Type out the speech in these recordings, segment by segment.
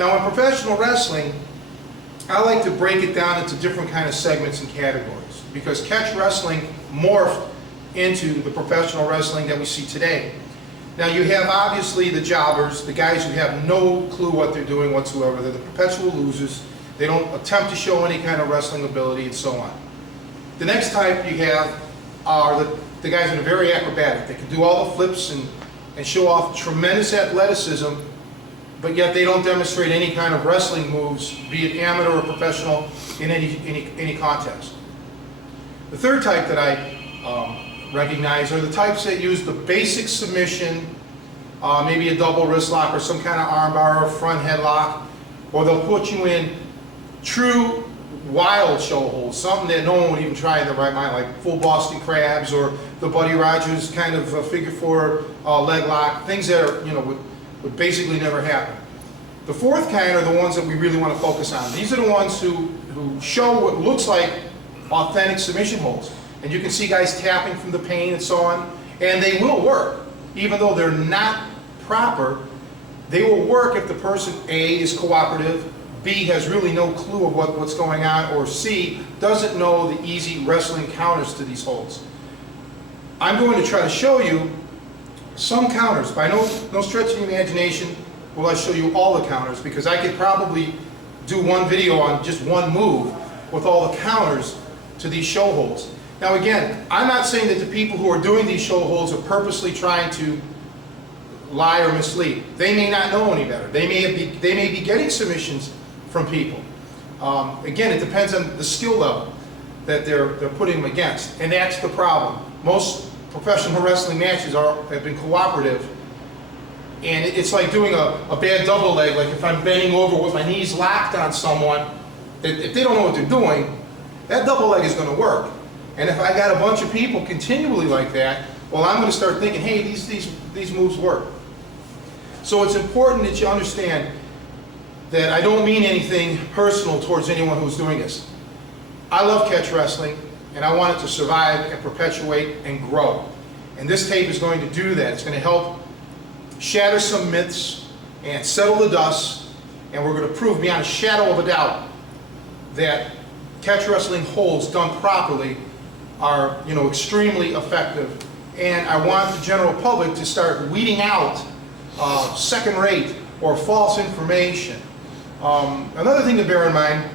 Now in professional wrestling, I like to break it down into different kind of segments and categories because catch wrestling morphed into the professional wrestling that we see today. Now you have obviously the jobbers, the guys who have no clue what they're doing whatsoever. They're the perpetual losers. They don't attempt to show any kind of wrestling ability and so on. The next type you have are the guys that are very acrobatic. They can do all the flips and show off tremendous athleticism, but yet they don't demonstrate any kind of wrestling moves, be it amateur or professional, in any context. The third type that I recognize are the types that use the basic submission, maybe a double wrist lock or some kind of arm bar or front headlock, or they'll put you in true wild show holds, something that no one would even try in their right mind, like full Boston crabs or the Buddy Rogers kind of figure four leg lock, things that are, would basically never happen. The fourth kind are the ones that we really want to focus on. These are the ones who show what looks like authentic submission holds. And you can see guys tapping from the pain and so on, and they will work. Even though they're not proper, they will work if the person A is cooperative, B has really no clue of what's going on, or C doesn't know the easy wrestling counters to these holds. I'm going to try to show you some counters. By no stretch of the imagination will I show you all the counters, because I could probably do one video on just one move with all the counters to these show holds. Now again, I'm not saying that the people who are doing these show holds are purposely trying to lie or mislead. They may not know any better. They may be getting submissions from people. Again, it depends on the skill level that they're putting them against, and that's the problem. Most professional wrestling matches have been cooperative, and it's like doing a bad double leg. Like if I'm bending over with my knees locked on someone, if they don't know what they're doing, that double leg is going to work. And if I got a bunch of people continually like that, well, I'm going to start thinking, hey, these moves work. So it's important that you understand that I don't mean anything personal towards anyone who's doing this. I love catch wrestling, and I want it to survive and perpetuate and grow. And this tape is going to do that. It's going to help shatter some myths and settle the dust, and we're going to prove beyond a shadow of a doubt that catch wrestling holds done properly are extremely effective. And I want the general public to start weeding out second-rate or false information. Another thing to bear in mind,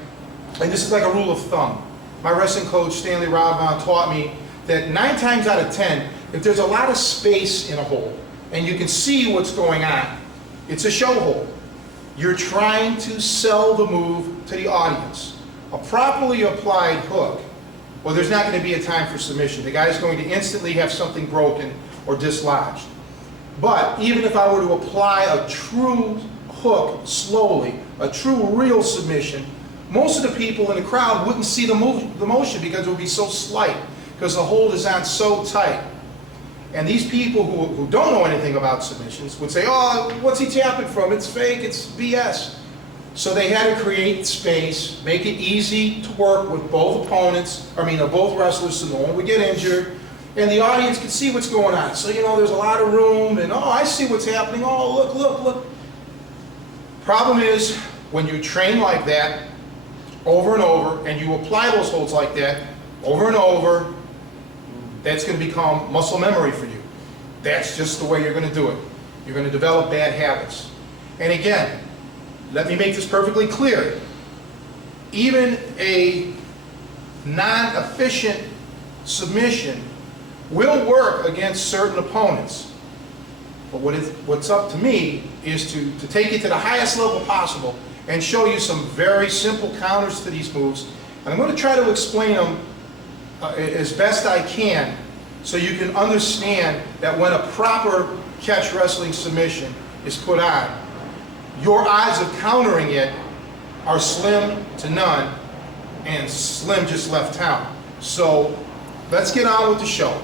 and this is like a rule of thumb, my wrestling coach Stanley Rodvon taught me that 9 times out of 10, if there's a lot of space in a hold and you can see what's going on, it's a show hold. You're trying to sell the move to the audience. A properly applied hook, well, there's not going to be a time for submission. The guy is going to instantly have something broken or dislodged. But even if I were to apply a true hook slowly, a true real submission, most of the people in the crowd wouldn't see the motion because it would be so slight, because the hold is on so tight. And these people who don't know anything about submissions would say, oh, what's he tapping from? It's fake, it's BS. So they had to create space, make it easy to work with both both wrestlers so no one would get injured, and the audience could see what's going on. So, there's a lot of room, and oh, I see what's happening, oh, look. Problem is, when you train like that over and over, and you apply those holds like that over and over, that's going to become muscle memory for you. That's just the way you're going to do it. You're going to develop bad habits. And again, let me make this perfectly clear. Even a non-efficient submission will work against certain opponents. But what's up to me is to take it to the highest level possible and show you some very simple counters to these moves. And I'm going to try to explain them as best I can so you can understand that when a proper catch wrestling submission is put on, your odds of countering it are slim to none, and slim just left town. So let's get on with the show.